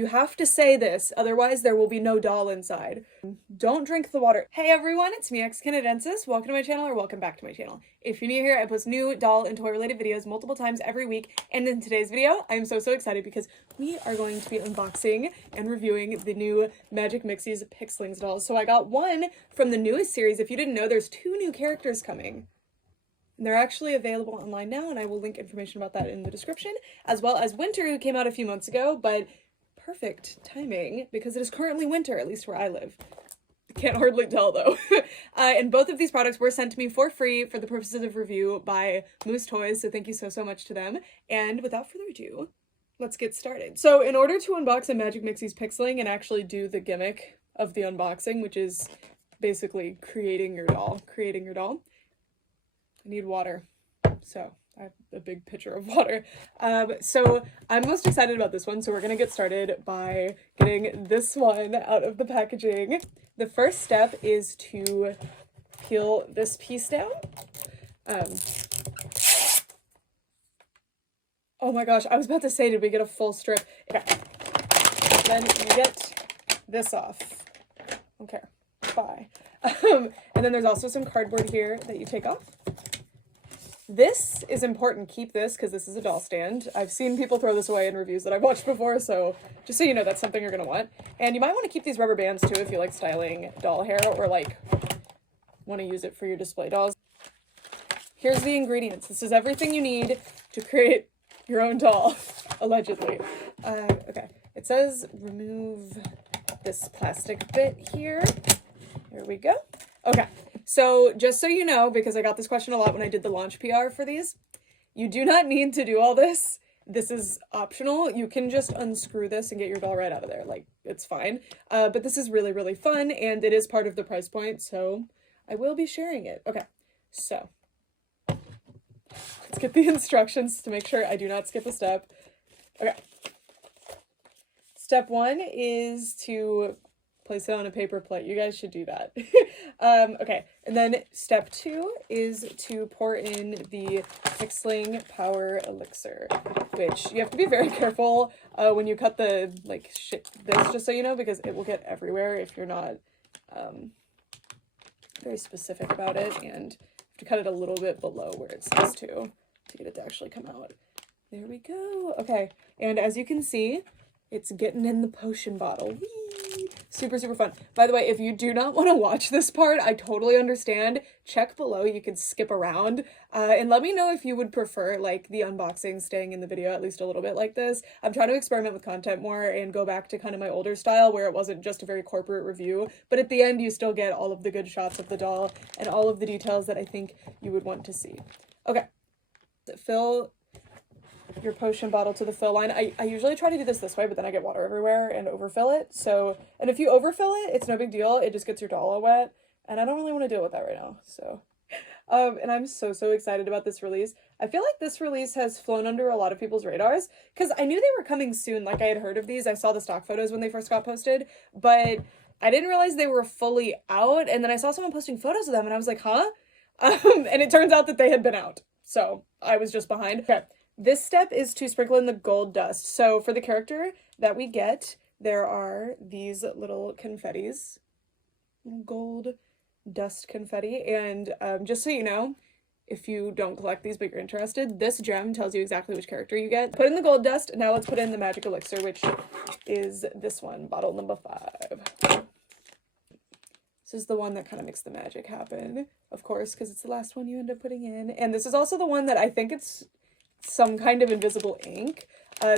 You have to say this, otherwise there will be no doll inside. Don't drink the water. Hey everyone, it's me, Canadensis. Welcome to my channel, or welcome back to my channel. If you're new here, I post new doll and toy related videos multiple times every week, and in today's video, I'm so excited because we are going to be unboxing and reviewing the new Magic Mixies Pixlings dolls. So I got one from the newest series. If you didn't know, there's 2 new characters coming. They're actually available online now, and I will link information about that in the description, as well as Wynter, who came out a few months ago, but perfect timing because it is currently winter, at least where I live. I can't hardly tell though. And both of these products were sent to me for free for the purposes of review by Moose Toys, so thank you so much to them. And without further ado, let's get started. So in order to unbox a Magic Mixies Pixling and actually do the gimmick of the unboxing, which is basically creating your doll, I need water. So I have a big pitcher of water. So I'm most excited about this one, so we're gonna get started by getting this one out of the packaging. The first step is to peel this piece down. Oh my gosh, I was about to say, did we get a full strip? Okay. Then you get this off. Okay, bye. And then there's also some cardboard here that you take off. This is important. Keep this because this is a doll stand. I've seen people throw this away in reviews that I've watched before, so just so you know, that's something you're going to want. And you might want to keep these rubber bands too if you like styling doll hair or like want to use it for your display dolls. Here's the ingredients. This is everything you need to create your own doll, allegedly. Okay, it says remove this plastic bit here. Here we go. Okay. So just so you know, because I got this question a lot when I did the launch PR for these, you do not need to do all this. This is optional. You can just unscrew this and get your doll right out of there. Like, it's fine. But this is really fun, and it is part of the price point, so I will be sharing it. Okay, so let's get the instructions to make sure I do not skip a step. Okay. Step 1 is to place it on a paper plate. You guys should do that. Okay, and then step 2 is to pour in the Pixling Power Elixir, which you have to be very careful when you cut the, this, just so you know, because it will get everywhere if you're not very specific about it, and you have to cut it a little bit below where it says to get it to actually come out. There we go. Okay, and as you can see, it's getting in the potion bottle. Whee! Super fun. By the way, if you do not want to watch this part, I totally understand. Check below, you can skip around. And let me know if you would prefer, like, the unboxing staying in the video at least a little bit like this. I'm trying to experiment with content more and go back to kind of my older style where it wasn't just a very corporate review, but at the end you still get all of the good shots of the doll and all of the details that I think you would want to see. Okay. Fill your potion bottle to the fill line. I usually try to do this way, but then I get water everywhere and overfill it. So, and if you overfill it, it's no big deal. It just gets your doll all wet, and I don't really want to deal with that right now. So, and I'm so excited about this release. I feel like this release has flown under a lot of people's radars because I knew they were coming soon. Like, I had heard of these. I saw the stock photos when they first got posted, but I didn't realize they were fully out. And then I saw someone posting photos of them, and I was like, huh? And it turns out that they had been out. So I was just behind. Okay. This step is to sprinkle in the gold dust. So for the character that we get, there are these little confettis, gold dust confetti. And just so you know, if you don't collect these but you're interested, this gem tells you exactly which character you get. Put in the gold dust. Now let's put in the magic elixir, which is this one, bottle number 5. This is the one that kind of makes the magic happen, of course, because it's the last one you end up putting in. And this is also the one that I think it's some kind of invisible ink.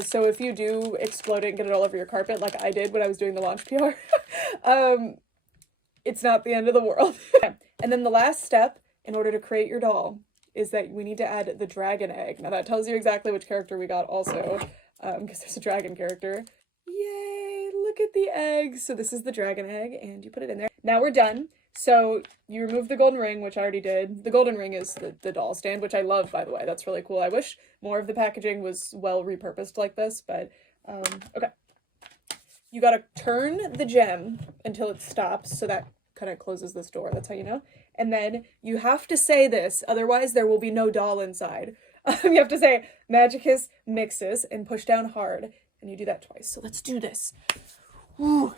So if you do explode it and get it all over your carpet, like I did when I was doing the launch PR, it's not the end of the world. And then the last step in order to create your doll is that we need to add the dragon egg. Now that tells you exactly which character we got also, because there's a dragon character. Yay, look at the egg. So this is the dragon egg, and you put it in there. Now we're done. So you remove the golden ring, which I already did. The golden ring is the doll stand, which I love, by the way. That's really cool. I wish more of the packaging was well repurposed like this, but okay. You gotta turn the gem until it stops, so that kind of closes this door. That's how you know. And then you have to say this, otherwise there will be no doll inside. You have to say Magicus Mixes and push down hard. and you do that twice. So let's do this. Woo.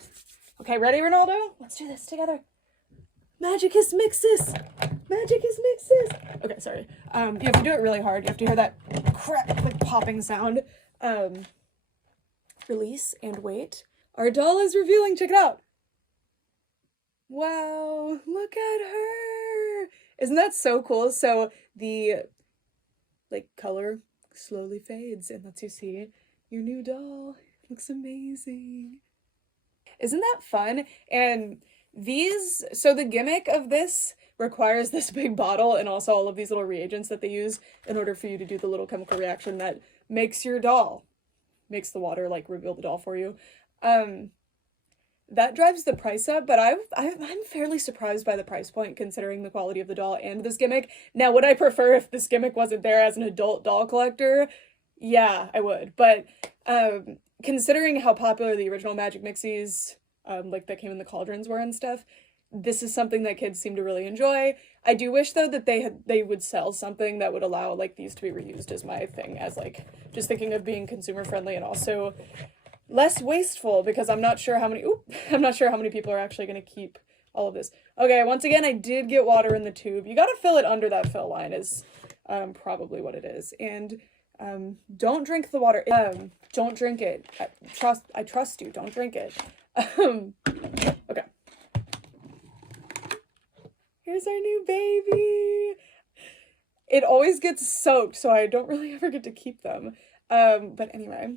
Okay, ready, Ronaldo? Let's do this together. Magicus Mixes! Magicus Mixes! Okay, sorry. You have to do it really hard. You have to hear that crack, like popping sound. Release and wait. Our doll is revealing. Check it out. Wow, look at her. Isn't that so cool? So the like color slowly fades and lets you see your new doll. It looks amazing. Isn't that fun? And so the gimmick of this requires this big bottle and also all of these little reagents that they use in order for you to do the little chemical reaction that makes your doll, makes the water like reveal the doll for you. That drives the price up, but I'm fairly surprised by the price point considering the quality of the doll and this gimmick. Now, would I prefer if this gimmick wasn't there as an adult doll collector? Yeah, I would. But considering how popular the original Magic Mixies, like that came in the cauldrons were and stuff, this is something that kids seem to really enjoy. I do wish though that they would sell something that would allow like these to be reused as my thing, as like just thinking of being consumer friendly and also less wasteful, because I'm not sure how many people are actually going to keep all of this. Okay, once again, I did get water in the tube. You got to fill it under that fill line is probably what it is. And don't drink the water. Don't drink it. I trust you. Don't drink it. Okay. Here's our new baby. It always gets soaked, so I don't really ever get to keep them. But anyway,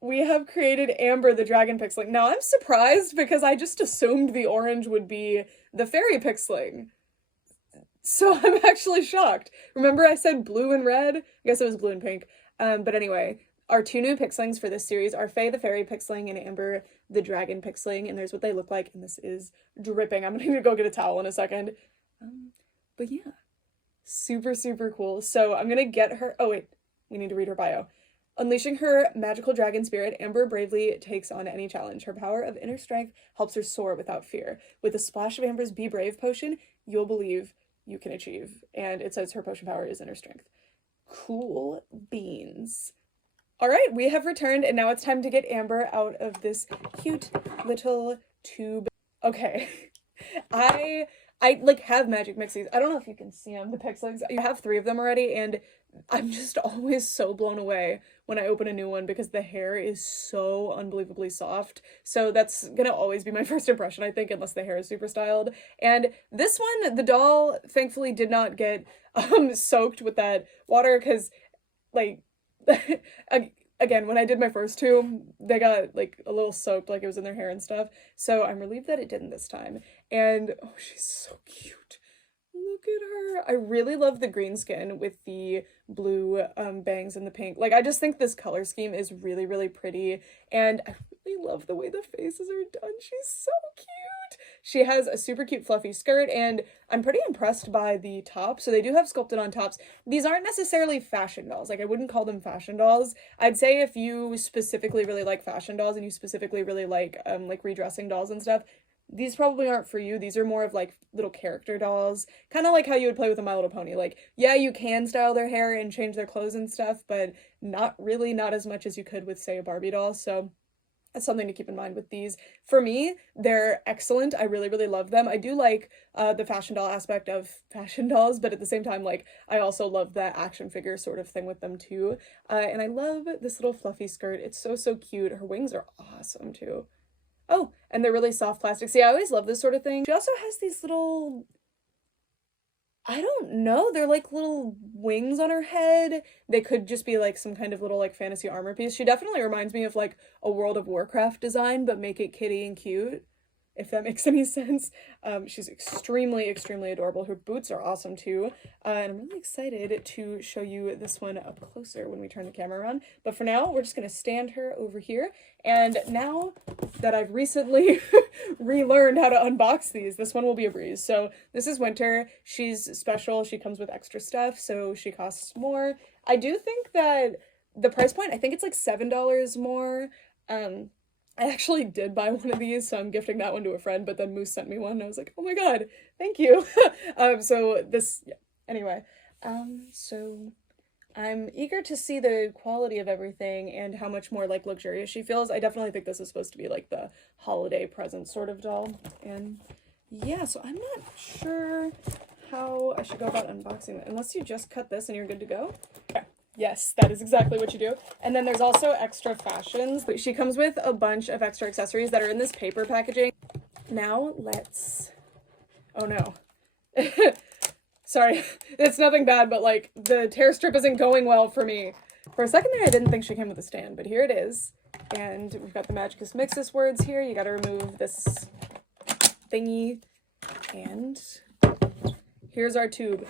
we have created Amber, the dragon pixling. Now, I'm surprised because I just assumed the orange would be the fairy pixling. So I'm actually shocked. Remember I said blue and red? I guess it was blue and pink. But anyway, our two new pixlings for this series are Faye, the fairy pixling, and Amber, the dragon pixling. And there's what they look like. And this is dripping. I'm going to go get a towel in a second. But yeah, super, super cool. So I'm going to get her. Oh, wait, we need to read her bio. Unleashing her magical dragon spirit, Amber bravely takes on any challenge. Her power of inner strength helps her soar without fear. With a splash of Amber's Be Brave potion, you'll believe you can achieve. And it says her potion power is inner strength. Cool beans. All right, we have returned, and now it's time to get Amber out of this cute little tube. Okay, I like have Magic Mixies. I don't know if you can see them, the pixlings. I have 3 of them already, and I'm just always so blown away when I open a new one because the hair is so unbelievably soft. So that's gonna always be my first impression, I think, unless the hair is super styled. And this one, the doll, thankfully did not get soaked with that water because, like, again, when I did my first 2, they got, like, a little soaked, like it was in their hair and stuff. So I'm relieved that it didn't this time. And, oh, she's so cute. Look at her. I really love the green skin with the blue bangs and the pink. Like, I just think this color scheme is really, really pretty. And I really love the way the faces are done. She's so cute. She has a super cute fluffy skirt, and I'm pretty impressed by the top. So they do have sculpted on tops. These aren't necessarily fashion dolls. Like, I wouldn't call them fashion dolls. I'd say if you specifically really like fashion dolls and you specifically really like redressing dolls and stuff, these probably aren't for you. These are more of like little character dolls, kind of like how you would play with a My Little Pony. Like, yeah, you can style their hair and change their clothes and stuff, but not as much as you could with, say, a Barbie doll. So that's something to keep in mind with these. For me, they're excellent. I really, really love them. I do like the fashion doll aspect of fashion dolls, but at the same time, like, I also love that action figure sort of thing with them too. And I love this little fluffy skirt. It's so, so cute. Her wings are awesome too. Oh, and they're really soft plastic. See, I always love this sort of thing. She also has these little, I don't know, they're like little wings on her head. They could just be like some kind of little like fantasy armor piece. She definitely reminds me of like a World of Warcraft design, but make it kitty and cute, if that makes any sense. She's extremely, extremely adorable. Her boots are awesome too. And I'm really excited to show you this one up closer when we turn the camera around. But for now, we're just gonna stand her over here. And now that I've recently relearned how to unbox these, this one will be a breeze. So this is Wynter. She's special. She comes with extra stuff, so she costs more. I do think that the price point, I think it's like $7 more. I actually did buy one of these, so I'm gifting that one to a friend, but then Moose sent me one, and I was like, oh my god, thank you. So this, yeah, anyway, so I'm eager to see the quality of everything and how much more like luxurious she feels. I definitely think this is supposed to be like the holiday present sort of doll. And yeah, so I'm not sure how I should go about unboxing it, unless you just cut this and you're good to go. Okay. Yes, that is exactly what you do. And then there's also extra fashions. She comes with a bunch of extra accessories that are in this paper packaging. Now let's, oh no. Sorry, it's nothing bad, but like the tear strip isn't going well for me. For a second there, I didn't think she came with a stand, but here it is. And we've got the Magic Mixies words here. You gotta remove this thingy. And here's our tube.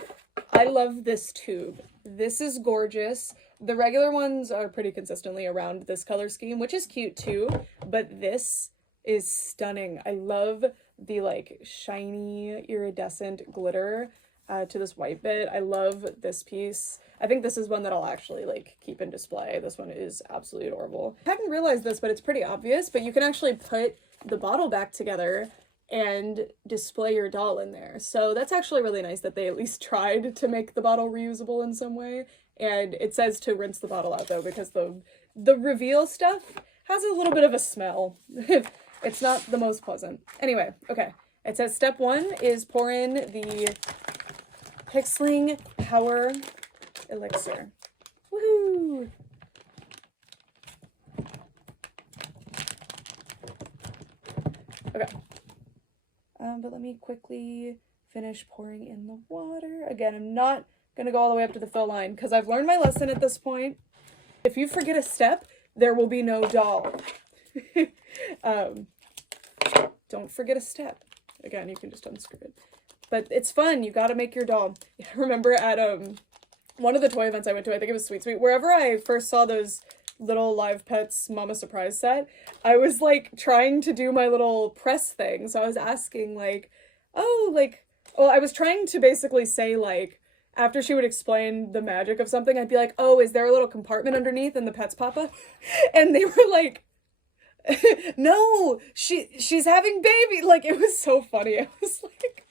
I love this tube. This is gorgeous. The regular ones are pretty consistently around this color scheme, which is cute too, but this is stunning. I love the like shiny iridescent glitter to this white bit. I love this piece. I think this is one that I'll actually like keep in display. This one is absolutely adorable. I hadn't realized this, but it's pretty obvious, but you can actually put the bottle back together and display your doll in there. So that's actually really nice that they at least tried to make the bottle reusable in some way. And it says to rinse the bottle out though, because the reveal stuff has a little bit of a smell. It's not the most pleasant. Anyway, okay. It says step 1 is pour in the Pixling Power Elixir. Woohoo! Okay. But let me quickly finish pouring in the water. Again, I'm not gonna go all the way up to the fill line because I've learned my lesson at this point. If you forget a step, there will be no doll. Don't forget a step. Again, you can just unscrew it. But it's fun. You gotta make your doll. I remember at one of the toy events I went to, I think it was Sweet Sweet, wherever I first saw those little Live Pets Mama Surprise set, I was like trying to do my little press thing. So I was asking like, oh, like, well, I was trying to basically say like, after she would explain the magic of something, I'd be like, oh, is there a little compartment underneath in the Pets Papa? And they were like, no, she's having baby. Like, it was so funny. I was like,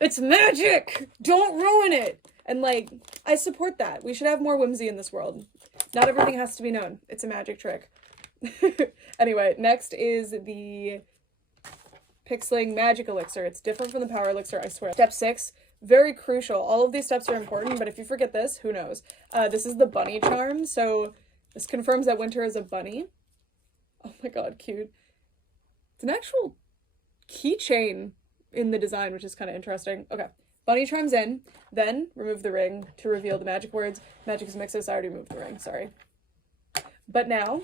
it's magic! Don't ruin it! And like, I support that. We should have more whimsy in this world. Not everything has to be known. It's a magic trick. Anyway, next is the Pixling Magic Elixir. It's different from the Power Elixir, I swear. Step 6, very crucial. All of these steps are important, but if you forget this, who knows? This is the bunny charm. So this confirms that Wynter is a bunny. Oh my god, cute. It's an actual keychain in the design, which is kind of interesting. Okay, bunny charms in, then remove the ring to reveal the magic words. Magic Mixies, I already removed the ring, sorry. But now,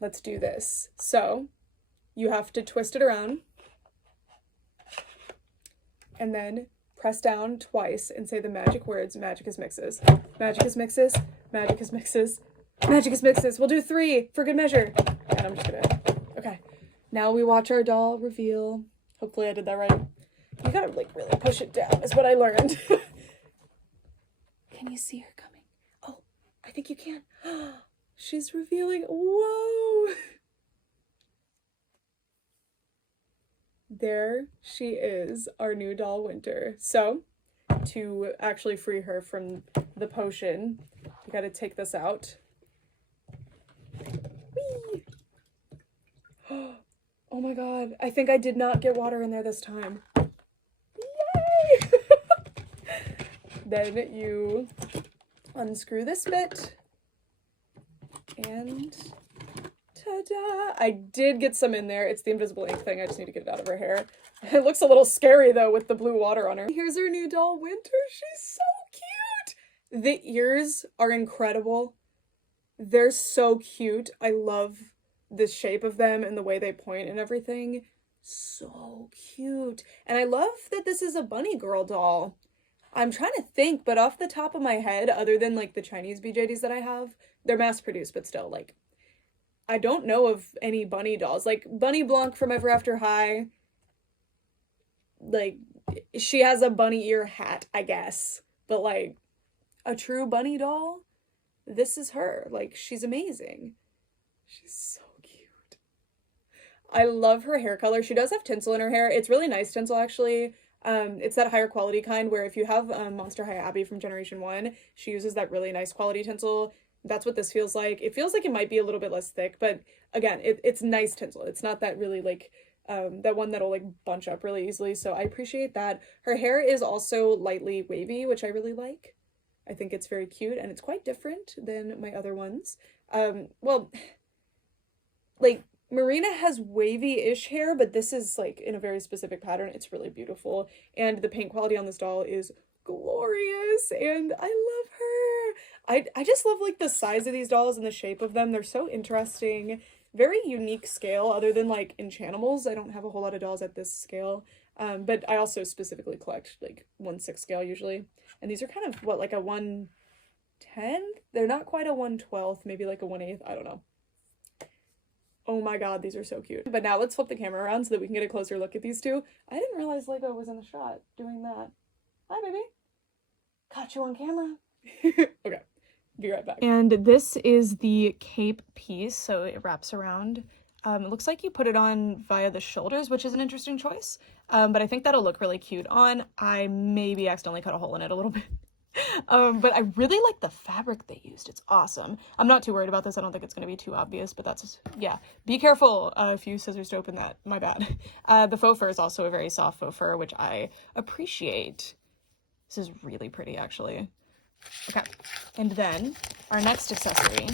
let's do this. So, you have to twist it around, and then press down twice and say the magic words, Magic Mixies. Magic Mixies, Magic Mixies, Magic Mixies. We'll do 3 for good measure. And I'm just gonna, okay. Now we watch our doll reveal. Hopefully I did that right. You gotta like really push it down is what I learned. Can you see her coming? Oh, I think you can. She's revealing. Whoa. There she is, our new doll Wynter. So to actually free her from the potion, you gotta take this out. Whee! Oh my god, I think I did not get water in there this time. Yay! Then you unscrew this bit, and ta-da! I did get some in there. It's the invisible ink thing. I just need to get it out of her hair. It looks a little scary though with the blue water on her. Here's our new doll Wynter. She's so cute! The ears are incredible. They're so cute. I love the shape of them and the way they point and everything. So cute. And I love that this is a bunny girl doll. I'm trying to think, but off the top of my head, other than like the Chinese BJDs that I have, they're mass produced, but still, like, I don't know of any bunny dolls. Like Bunny Blanc from Ever After High, like, she has a bunny ear hat, I guess, but like a true bunny doll, this is her. Like, she's amazing. She's so cute. I love her hair color. She does have tinsel in her hair. It's really nice tinsel, actually. It's that higher quality kind where if you have Monster High Abby from Generation 1, she uses that really nice quality tinsel. That's what this feels like. It feels like it might be a little bit less thick, but again, it's nice tinsel. It's not that really like that one that'll like bunch up really easily, so I appreciate that. Her hair is also lightly wavy, which I really like. I think it's very cute, and it's quite different than my other ones. Well, like, Marina has wavy-ish hair, but this is, like, in a very specific pattern. It's really beautiful, and the paint quality on this doll is glorious, and I love her. I just love, like, the size of these dolls and the shape of them. They're so interesting. Very unique scale, other than, like, Enchantimals. I don't have a whole lot of dolls at this scale, but I also specifically collect, like, 1/6 scale, usually. And these are kind of, what, like a 1/10? They're not quite a 1/12, maybe like a 1/8, I don't know. Oh my god, these are so cute. But now let's flip the camera around so that we can get a closer look at these two. I didn't realize Lego was in the shot doing that. Hi, baby. Caught you on camera. Okay, be right back. And this is the cape piece, so it wraps around. It looks like you put it on via the shoulders, which is an interesting choice. But I think that'll look really cute on. I maybe accidentally cut a hole in it a little bit. But I really like the fabric they used. It's awesome. I'm not too worried about this. I don't think it's going to be too obvious, but that's, yeah. Be careful if you use scissors to open that. My bad. The faux fur is also a very soft faux fur, which I appreciate. This is really pretty, actually. Okay. And then our next accessory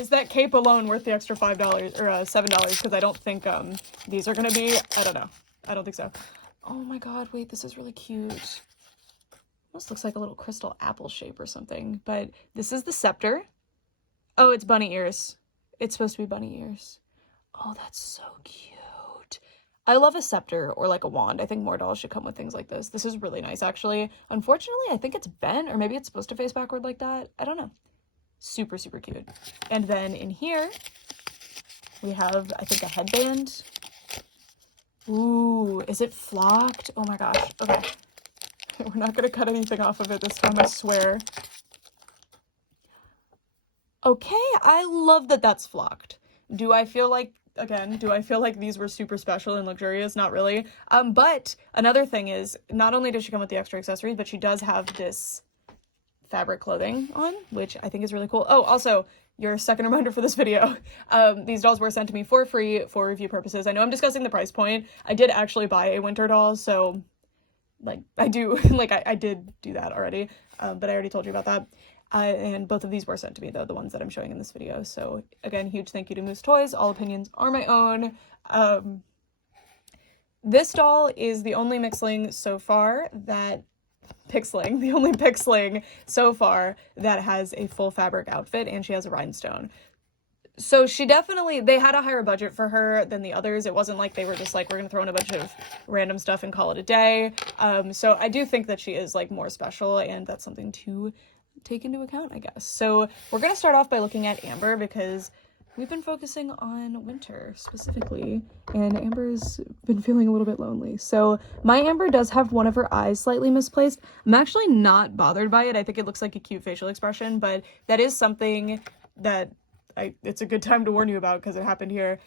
is that cape alone worth the extra $5 or $7? Because I don't think these are going to be, I don't know. I don't think so. Oh my god, wait, this is really cute. Almost looks like a little crystal apple shape or something, but this is the scepter. Oh, it's bunny ears. It's supposed to be bunny ears. Oh, that's so cute. I love a scepter or like a wand. I think more dolls should come with things like this. This is really nice, actually. Unfortunately, I think it's bent, or maybe it's supposed to face backward like that. I don't know. Super, super cute. And then in here, we have, I think, a headband. Ooh, is it flocked? Oh my gosh. Okay. We're not gonna cut anything off of it this time, I swear. Okay, I love that that's flocked. Do I feel like, again, do I feel like these were super special and luxurious? Not really. But another thing is, not only does she come with the extra accessories, but she does have this fabric clothing on, which I think is really cool. Oh, also, your second reminder for this video. These dolls were sent to me for free for review purposes. I know I'm discussing the price point. I did actually buy a Wynter doll, so, like, I do, like, I did do that already, but I already told you about that. And both of these were sent to me, though, the ones that I'm showing in this video. So, again, huge thank you to Moose Toys. All opinions are my own. This doll is the only Mixling so far that the only Pixling so far that has a full fabric outfit, and she has a rhinestone. So she definitely, they had a higher budget for her than the others. It wasn't like they were just like, we're gonna throw in a bunch of random stuff and call it a day. So I do think that she is like more special, and that's something to take into account, I guess. So we're gonna start off by looking at Amber, because we've been focusing on Wynter specifically, and Amber's been feeling a little bit lonely. So my Amber does have one of her eyes slightly misplaced. I'm actually not bothered by it. I think it looks like a cute facial expression, but that is something that it's a good time to warn you about, because it happened here.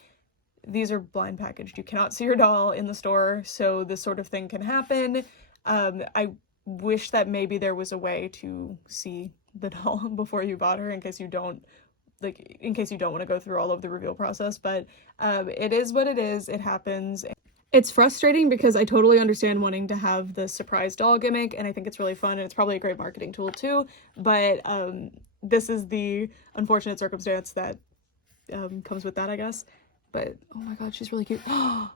These are blind packaged. You cannot see your doll in the store, so this sort of thing can happen. I wish that maybe there was a way to see the doll before you bought her, in case you don't want to go through all of the reveal process, but it is what it is. It happens. It's frustrating because I totally understand wanting to have the surprise doll gimmick, and I think it's really fun, and it's probably a great marketing tool too, but this is the unfortunate circumstance that comes with that, I guess. But oh my god, she's really cute. Oh,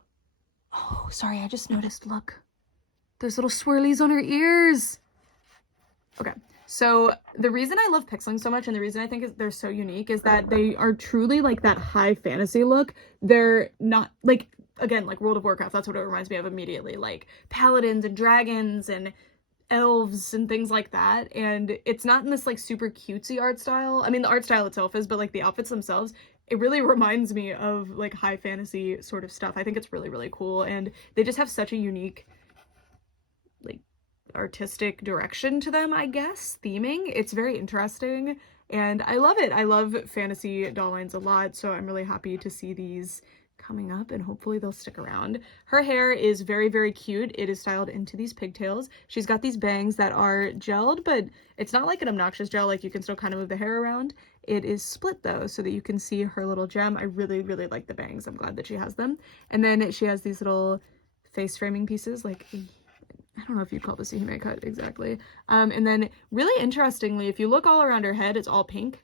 sorry, I just noticed, look, there's little swirlies on her ears. Okay. So the reason I love Pixlings so much, and the reason I think they're so unique, is that they are truly like that high fantasy look. They're not like, again, like World of Warcraft. That's what it reminds me of immediately, like paladins and dragons and elves and things like that. And it's not in this like super cutesy art style. I mean, the art style itself is, but like the outfits themselves, it really reminds me of like high fantasy sort of stuff. I think it's really, really cool. And they just have such a unique, like, artistic direction to them, I guess, theming. It's very interesting, and I love it. I love fantasy doll lines a lot, so I'm really happy to see these coming up, and hopefully they'll stick around. Her hair is very, very cute. It is styled into these pigtails. She's got these bangs that are gelled, but it's not like an obnoxious gel, like you can still kind of move the hair around. It is split though, so that you can see her little gem. I really, really like the bangs. I'm glad that she has them. And then she has these little face framing pieces, like, I don't know if you'd call this a hime cut exactly. And then really interestingly, if you look all around her head, it's all pink.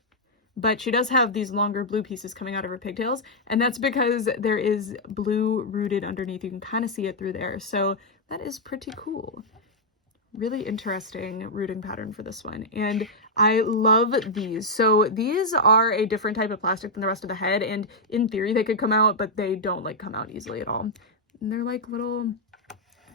But she does have these longer blue pieces coming out of her pigtails, and that's because there is blue rooted underneath. You can kind of see it through there, so that is pretty cool. Really interesting rooting pattern for this one, and I love these. So these are a different type of plastic than the rest of the head, and in theory they could come out, but they don't like come out easily at all. And they're like little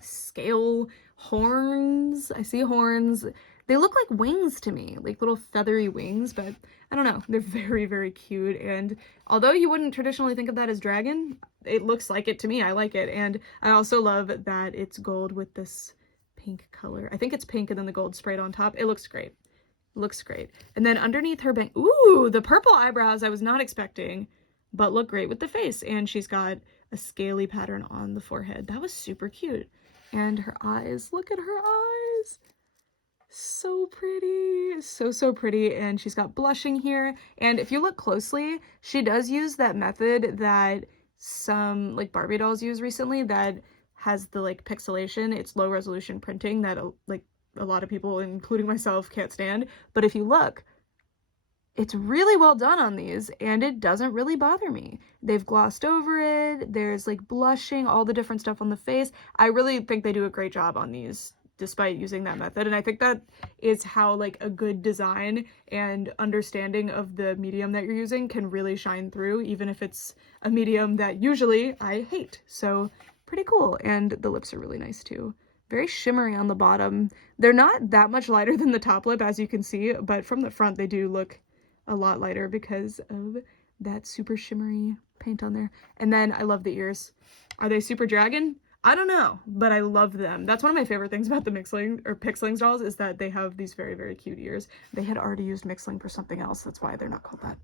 scale horns. I see horns. They look like wings to me, like little feathery wings, but I don't know. They're very, very cute. And although you wouldn't traditionally think of that as dragon, it looks like it to me. I like it. And I also love that it's gold with this pink color. I think it's pink and then the gold sprayed on top. It looks great. Looks great. And then underneath her bang, ooh, the purple eyebrows I was not expecting, but look great with the face. And she's got a scaly pattern on the forehead. That was super cute. And her eyes, look at her eyes. So pretty, so pretty. And she's got blushing here, and if you look closely, she does use that method that some like Barbie dolls use recently that has the like pixelation. It's low resolution printing that like a lot of people, including myself, can't stand. But if you look, it's really well done on these, and it doesn't really bother me. They've glossed over it. There's like blushing, all the different stuff on the face. I really think they do a great job on these despite using that method, and I think that is how like a good design and understanding of the medium that you're using can really shine through, even if it's a medium that usually I hate. So pretty cool. And the lips are really nice too. Very shimmery on the bottom. They're not that much lighter than the top lip, as you can see, but from the front they do look a lot lighter because of that super shimmery paint on there. And then I love the ears. Are they super dragon? I don't know, but I love them. That's one of my favorite things about the Pixlings dolls, is that they have these very, very cute ears. They had already used Mixling for something else. That's why they're not called that.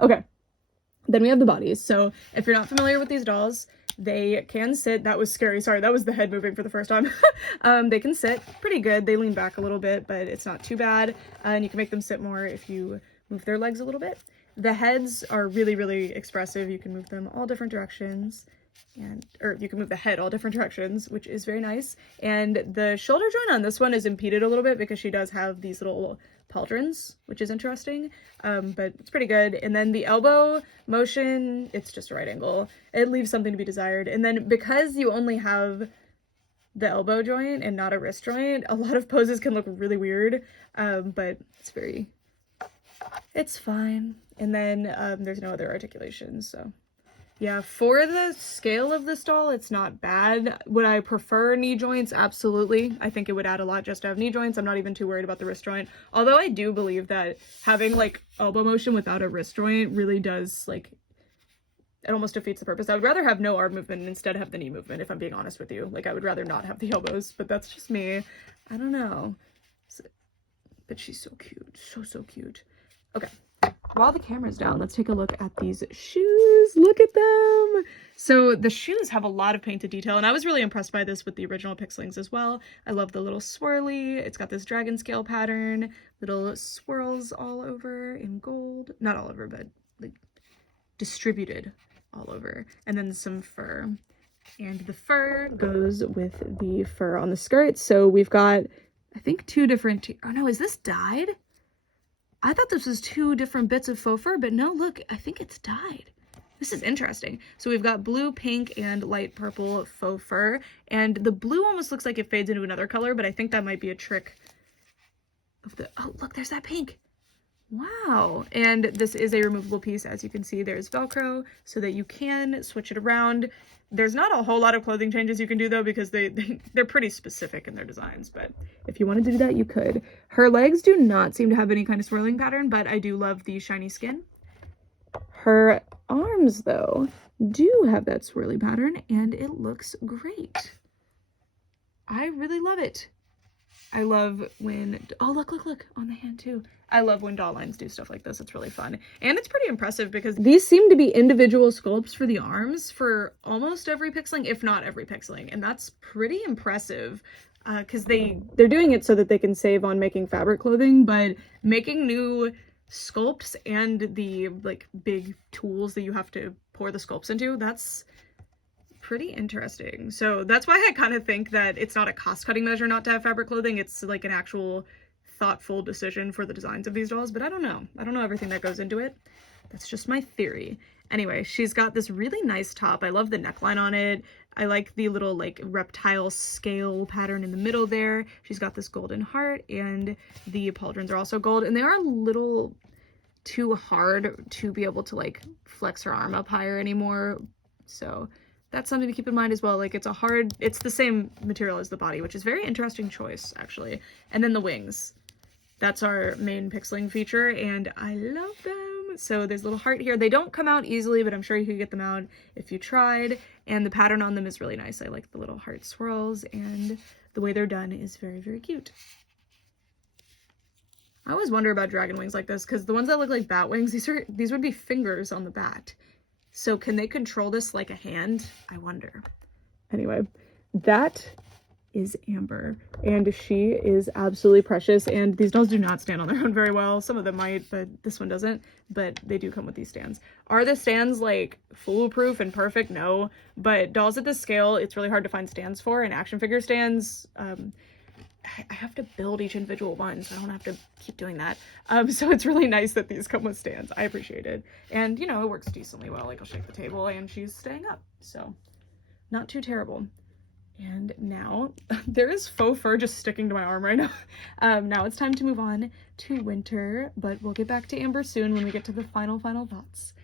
Okay. Then we have the bodies. So if you're not familiar with these dolls, they can sit. That was scary. Sorry, that was the head moving for the first time. They can sit pretty good. They lean back a little bit, but it's not too bad. And you can make them sit more if you move their legs a little bit. The heads are really, really expressive. You can move them all different directions. Or you can move the head all different directions, which is very nice. And the shoulder joint on this one is impeded a little bit because she does have these little pauldrons, which is interesting, but it's pretty good. And then the elbow motion, it's just a right angle. It leaves something to be desired. And then because you only have the elbow joint and not a wrist joint, a lot of poses can look really weird, but it's fine. And then there's no other articulations, so yeah, for the scale of this doll, it's not bad. Would I prefer knee joints? Absolutely. I think it would add a lot just to have knee joints. I'm not even too worried about the wrist joint. Although I do believe that having like elbow motion without a wrist joint really does, like, it almost defeats the purpose. I would rather have no arm movement and instead have the knee movement, if I'm being honest with you. Like, I would rather not have the elbows, but that's just me. I don't know. But she's so cute. So cute. Okay. While the camera's down, let's take a look at these shoes. Look at them. So the shoes have a lot of painted detail, and I was really impressed by this with the original Pixlings as well. I love the little swirly. It's got this dragon scale pattern, little swirls all over in gold. Not all over, but like distributed all over. And then some fur. And the fur goes with the fur on the skirt. So we've got, I think, two different, oh no, is this dyed? I thought this was two different bits of faux fur, but no, look, I think it's dyed. This is interesting. So we've got blue, pink, and light purple faux fur, and the blue almost looks like it fades into another color, but I think that might be a trick of the, oh, look, there's that pink. Wow. And this is a removable piece. As you can see, there's Velcro so that you can switch it around. There's not a whole lot of clothing changes you can do though, because they're pretty specific in their designs, but if you wanted to do that, you could. Her legs do not seem to have any kind of swirling pattern, but I do love the shiny skin. Her arms though do have that swirly pattern, and it looks great. I really love it. I love when, oh, look, on the hand too. I love when doll lines do stuff like this. It's really fun. And it's pretty impressive because these seem to be individual sculpts for the arms for almost every pixeling, if not every pixeling. And that's pretty impressive because they're doing it so that they can save on making fabric clothing, but making new sculpts and the like big tools that you have to pour the sculpts into, that's pretty interesting. So that's why I kind of think that it's not a cost-cutting measure not to have fabric clothing. It's like an actual thoughtful decision for the designs of these dolls, but I don't know everything that goes into it. That's just my theory. Anyway, she's got this really nice top. I love the neckline on it. I like the little like reptile scale pattern in the middle there. She's got this golden heart, and the pauldrons are also gold, and they are a little too hard to be able to like flex her arm up higher anymore. So that's something to keep in mind as well. Like it's the same material as the body, which is a very interesting choice actually. And then the wings. That's our main pixeling feature, and I love them. So there's a little heart here. They don't come out easily, but I'm sure you could get them out if you tried. And the pattern on them is really nice. I like the little heart swirls, and the way they're done is very, very cute. I always wonder about dragon wings like this, because the ones that look like bat wings, these would be fingers on the bat. So can they control this like a hand? I wonder. Anyway, that is Amber, and she is absolutely precious, and these dolls do not stand on their own very well. Some of them might, but this one doesn't, but they do come with these stands. Are the stands like foolproof and perfect? No, but dolls at this scale, it's really hard to find stands for, and action figure stands, I have to build each individual one, so I don't have to keep doing that. So it's really nice that these come with stands. I appreciate it. And, you know, it works decently well. Like, I'll shake the table and she's staying up. So, not too terrible. And now, there is faux fur just sticking to my arm right now. Now it's time to move on to Wynter, but we'll get back to Amber soon when we get to the final thoughts.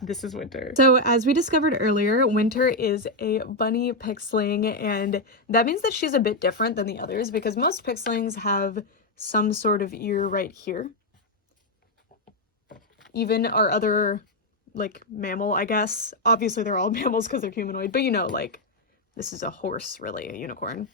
This is Wynter. So as we discovered earlier, Wynter is a bunny pixeling, and that means that she's a bit different than the others because most pixelings have some sort of ear right here. Even our other, like, mammal, I guess. Obviously they're all mammals because they're humanoid, but you know, like, this is a horse, really, a unicorn.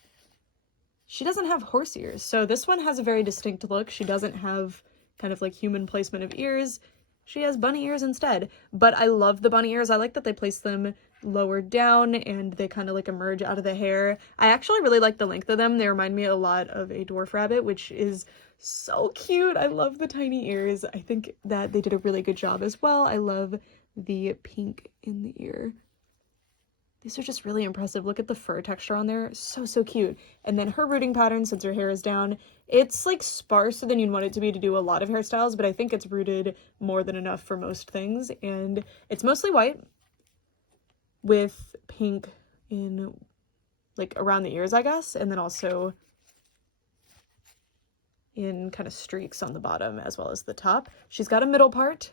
She doesn't have horse ears, so this one has a very distinct look. She doesn't have kind of like human placement of ears. She has bunny ears instead, but I love the bunny ears. I like that they place them lower down and they kind of like emerge out of the hair. I actually really like the length of them. They remind me a lot of a dwarf rabbit, which is so cute. I love the tiny ears. I think that they did a really good job as well. I love the pink in the ear. These are just really impressive. Look at the fur texture on there. So cute. And then her rooting pattern, since her hair is down, it's like sparser than you'd want it to be to do a lot of hairstyles, but I think it's rooted more than enough for most things. And it's mostly white with pink in like around the ears, I guess, and then also in kind of streaks on the bottom as well as the top. She's got a middle part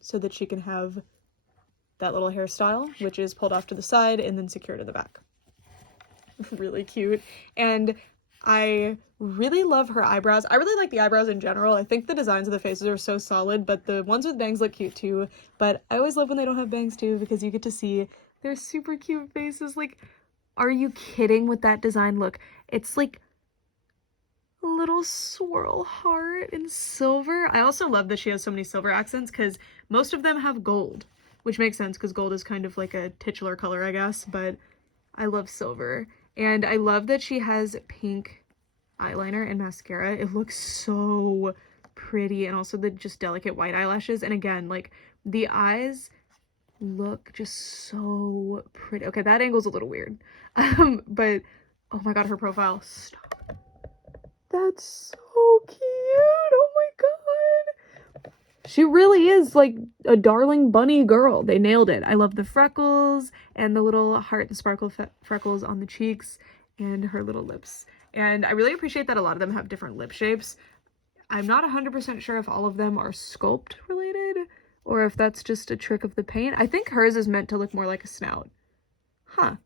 so that she can have that little hairstyle, which is pulled off to the side and then secured in the back. Really cute. And I really love her eyebrows. I really like the eyebrows in general. I think the designs of the faces are so solid, but the ones with bangs look cute too. But I always love when they don't have bangs too, because you get to see their super cute faces. Like, are you kidding with that design? Look, it's like a little swirl heart in silver. I also love that she has so many silver accents because most of them have gold, which makes sense because gold is kind of like a titular color, I guess, but I love silver. And I love that she has pink eyeliner and mascara. It looks so pretty, and also the just delicate white eyelashes. And again, like, the eyes look just so pretty. Okay, that angle's a little weird. But oh my god, her profile. Stop. That's so cute. Oh my god. She really is like a darling bunny girl. They nailed it. I love the freckles and the little heart, the sparkle freckles on the cheeks and her little lips. And I really appreciate that a lot of them have different lip shapes. I'm not 100% sure if all of them are sculpt related or if that's just a trick of the paint. I think hers is meant to look more like a snout. Huh.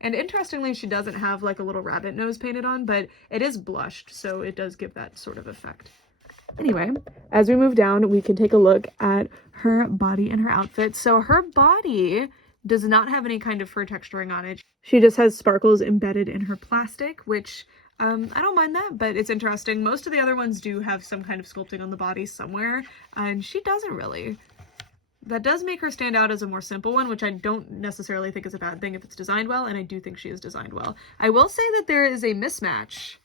And interestingly, she doesn't have like a little rabbit nose painted on, but it is blushed, so it does give that sort of effect. Anyway, as we move down, we can take a look at her body and her outfit. So her body does not have any kind of fur texturing on it. She just has sparkles embedded in her plastic, which I don't mind that, but it's interesting. Most of the other ones do have some kind of sculpting on the body somewhere, and she doesn't really. That does make her stand out as a more simple one, which I don't necessarily think is a bad thing if it's designed well, and I do think she is designed well. I will say that there is a mismatch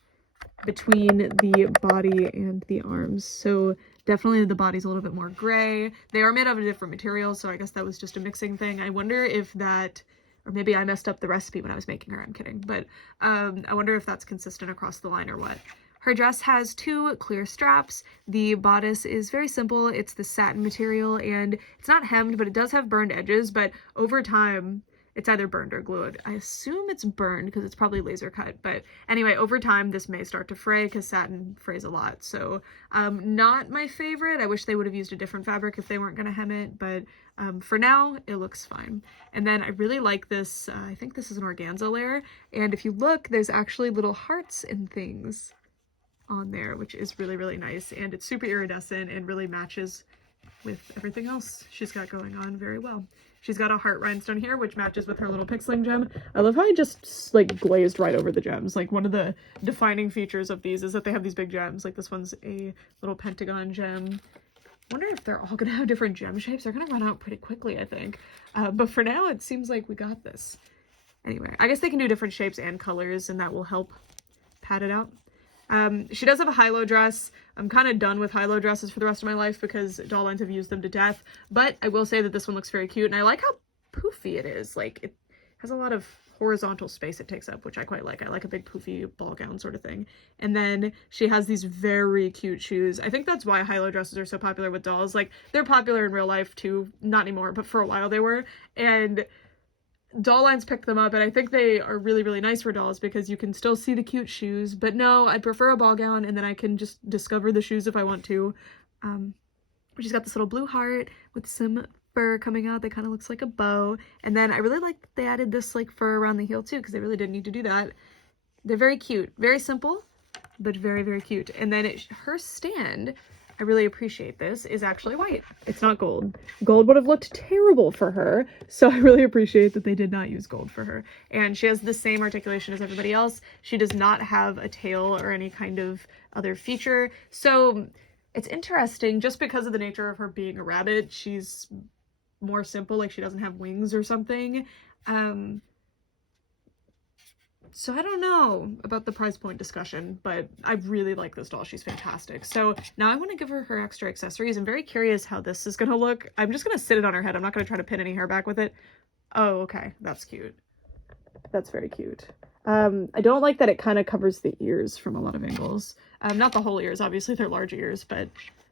between the body and the arms. So definitely the body's a little bit more gray. They are made out of different materials, so I guess that was just a mixing thing. I wonder if that, or maybe I messed up the recipe when I was making her, I'm kidding. But I wonder if that's consistent across the line or what. Her dress has 2 clear straps. The bodice is very simple. It's the satin material, and it's not hemmed, but it does have burned edges, but over time, it's either burned or glued. I assume it's burned because it's probably laser cut, but anyway, over time, this may start to fray because satin frays a lot, so not my favorite. I wish they would have used a different fabric if they weren't going to hem it, but for now, it looks fine. And then I really like this, I think this is an organza layer, and if you look, there's actually little hearts and things on there, which is really, really nice, and it's super iridescent and really matches with everything else she's got going on very well. She's got a heart rhinestone here, which matches with her little pixeling gem. I love how I just like glazed right over the gems. Like one of the defining features of these is that they have these big gems. Like this one's a little pentagon gem. I wonder if they're all gonna have different gem shapes. They're gonna run out pretty quickly, I think. But for now, it seems like we got this. Anyway, I guess they can do different shapes and colors, and that will help pad it out. She does have a high-low dress. I'm kind of done with high-low dresses for the rest of my life because doll lines have used them to death, but I will say that this one looks very cute, and I like how poofy it is. Like, it has a lot of horizontal space it takes up, which I quite like. I like a big poofy ball gown sort of thing. And then she has these very cute shoes. I think that's why high-low dresses are so popular with dolls. Like, they're popular in real life too, not anymore, but for a while they were, and doll lines picked them up, and I think they are really, really nice for dolls because you can still see the cute shoes, but no, I prefer a ball gown, and then I can just discover the shoes if I want to. She's got this little blue heart with some fur coming out that kind of looks like a bow, and then I really like that they added this like fur around the heel too, because they really didn't need to do that. They're very cute, very simple, but very, very cute. And then her stand, I really appreciate this, is actually white. It's not gold. Gold would have looked terrible for her, so I really appreciate that they did not use gold for her. And she has the same articulation as everybody else. She does not have a tail or any kind of other feature. So it's interesting, just because of the nature of her being a rabbit, she's more simple, like she doesn't have wings or something. So I don't know about the price point discussion, but I really like this doll. She's fantastic. So now I want to give her her extra accessories. I'm very curious how this is going to look. I'm just going to sit it on her head. I'm not going to try to pin any hair back with it. Oh, okay. That's cute. That's very cute. I don't like that it kind of covers the ears from a lot of angles. Not the whole ears. Obviously, they're large ears, but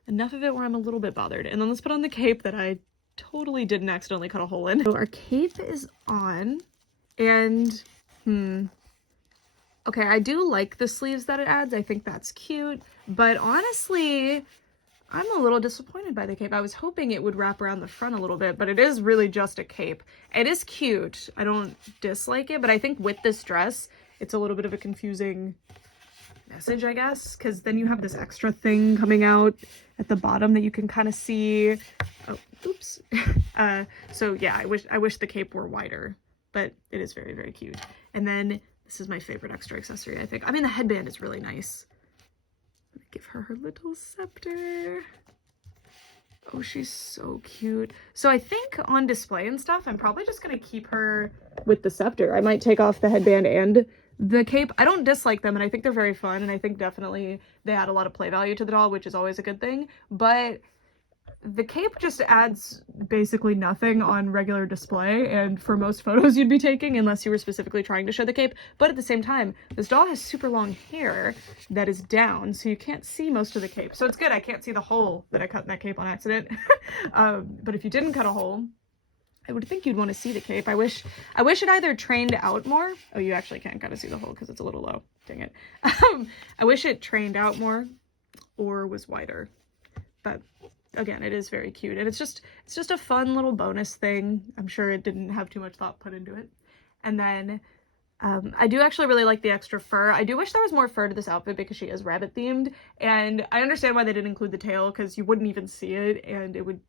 enough of it where I'm a little bit bothered. And then let's put on the cape that I totally didn't accidentally cut a hole in. So our cape is on, and okay, I do like the sleeves that it adds. I think that's cute, but honestly, I'm a little disappointed by the cape. I was hoping it would wrap around the front a little bit, but it is really just a cape. It is cute. I don't dislike it, but I think with this dress, it's a little bit of a confusing message, I guess, because then you have this extra thing coming out at the bottom that you can kind of see. Oh, oops. So yeah, I wish the cape were wider, but it is very, very cute. And then this is my favorite extra accessory, I think. I mean, the headband is really nice. I'm gonna give her her little scepter. Oh, she's so cute. So I think on display and stuff, I'm probably just gonna keep her with the scepter. I might take off the headband and the cape. I don't dislike them, and I think they're very fun, and I think definitely they add a lot of play value to the doll, which is always a good thing, but the cape just adds basically nothing on regular display, and for most photos you'd be taking, unless you were specifically trying to show the cape. But at the same time, this doll has super long hair that is down, so you can't see most of the cape. So it's good I can't see the hole that I cut in that cape on accident. But if you didn't cut a hole, I would think you'd want to see the cape. I wish it either trained out more. Oh, you actually can't kind of see the hole because it's a little low. Dang it. I wish it trained out more or was wider. But again, it is very cute, and it's just a fun little bonus thing. I'm sure it didn't have too much thought put into it. And then I do actually really like the extra fur. I do wish there was more fur to this outfit because she is rabbit themed, and I understand why they didn't include the tail, because you wouldn't even see it and it would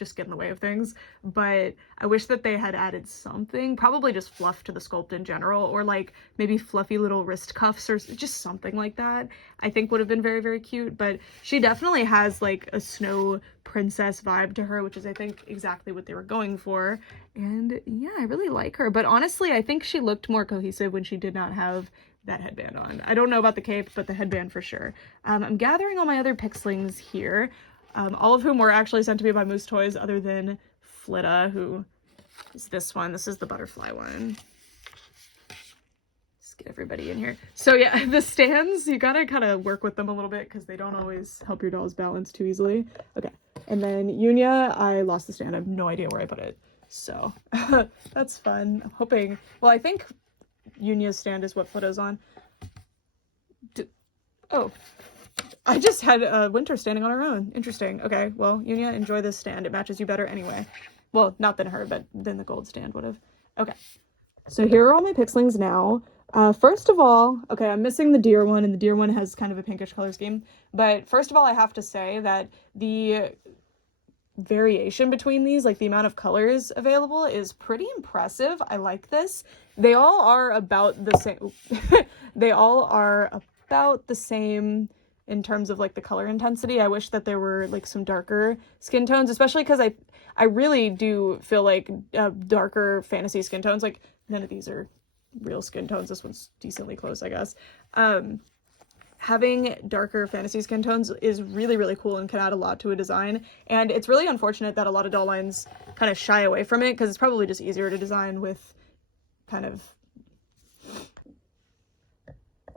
just get in the way of things. But I wish that they had added something, probably just fluff to the sculpt in general, or like maybe fluffy little wrist cuffs or just something like that. I think would have been very, very cute. But she definitely has like a snow princess vibe to her, which is I think exactly what they were going for. And yeah, I really like her. But honestly, I think she looked more cohesive when she did not have that headband on. I don't know about the cape, but the headband for sure. I'm gathering all my other Pixlings here, all of whom were actually sent to me by Moose Toys, other than Flitta, who is this one. This is the butterfly one. Let's get everybody in here. So yeah, the stands, you gotta kind of work with them a little bit because they don't always help your dolls balance too easily. Okay, and then Yunya, I lost the stand. I have no idea where I put it. So that's fun. I'm hoping, well, I think Yunya's stand is what Flitta's on. Oh, I just had Wynter standing on her own. Interesting. Okay, well, Yunya, enjoy this stand. It matches you better anyway. Well, not than her, but than the gold stand would have. Okay, so here are all my Pixlings now. First of all, okay, I'm missing the deer one, and the deer one has kind of a pinkish color scheme. But first of all, I have to say that the variation between these, like the amount of colors available, is pretty impressive. I like this. They all are about the same. They all are about the same in terms of like the color intensity. I wish that there were like some darker skin tones, especially because I really do feel like darker fantasy skin tones, like none of these are real skin tones. This one's decently close, I guess. Having darker fantasy skin tones is really, really cool and can add a lot to a design. And it's really unfortunate that a lot of doll lines kind of shy away from it, because it's probably just easier to design with kind of...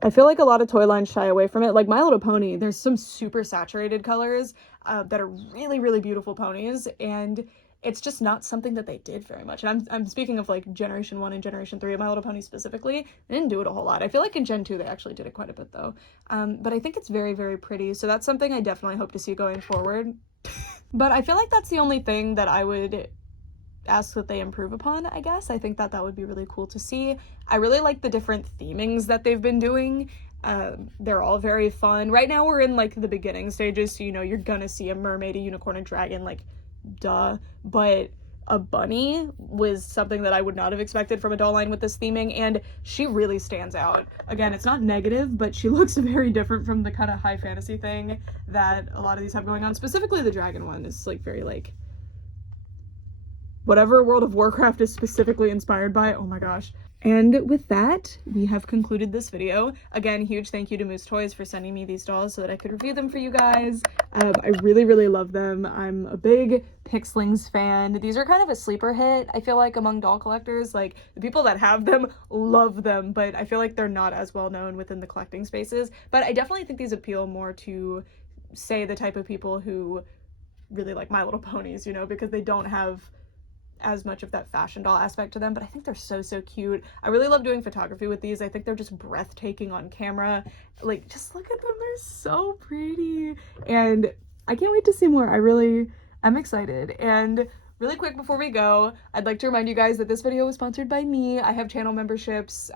I feel like a lot of toy lines shy away from it. Like My Little Pony, there's some super saturated colors that are really, really beautiful ponies, and it's just not something that they did very much. And I'm speaking of like Generation 1 and Generation 3 of My Little Pony specifically. They didn't do it a whole lot. I feel like in Gen 2 they actually did it quite a bit though. But I think it's very, very pretty. So that's something I definitely hope to see going forward. But I feel like that's the only thing that I would ask that they improve upon, I guess. I think that that would be really cool to see. I really like the different themings that they've been doing. They're all very fun. Right now we're in like the beginning stages, so you know, you're gonna see a mermaid, a unicorn, a dragon, like duh. But a bunny was something that I would not have expected from a doll line with this theming, and she really stands out. Again, it's not negative, but she looks very different from the kind of high fantasy thing that a lot of these have going on. Specifically the dragon one is like very like whatever World of Warcraft is specifically inspired by. Oh my gosh. And with that, we have concluded this video. Again, huge thank you to Moose Toys for sending me these dolls so that I could review them for you guys. I really, really love them. I'm a big Pixlings fan. These are kind of a sleeper hit, I feel like, among doll collectors. Like, the people that have them love them, but I feel like they're not as well known within the collecting spaces. But I definitely think these appeal more to, say, the type of people who really like My Little Ponies, you know, because they don't have as much of that fashion doll aspect to them, but I think they're so, so cute. I really love doing photography with these. I think they're just breathtaking on camera. Like, just look at them, they're so pretty. And I can't wait to see more. I'm excited. And really quick before we go, I'd like to remind you guys that this video was sponsored by me. I have channel memberships.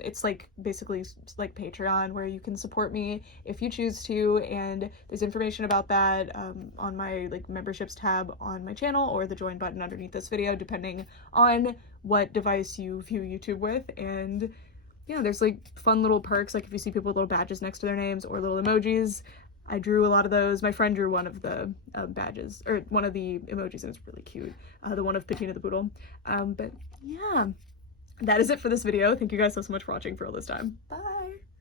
It's like basically like Patreon, where you can support me if you choose to, and there's information about that on my like memberships tab on my channel, or the join button underneath this video, depending on what device you view YouTube with. And yeah, there's like fun little perks, like if you see people with little badges next to their names or little emojis. I drew a lot of those. My friend drew one of the badges, or one of the emojis, and it's really cute. The one of Patina the Poodle. But yeah, that is it for this video. Thank you guys so much for watching for all this time. Bye!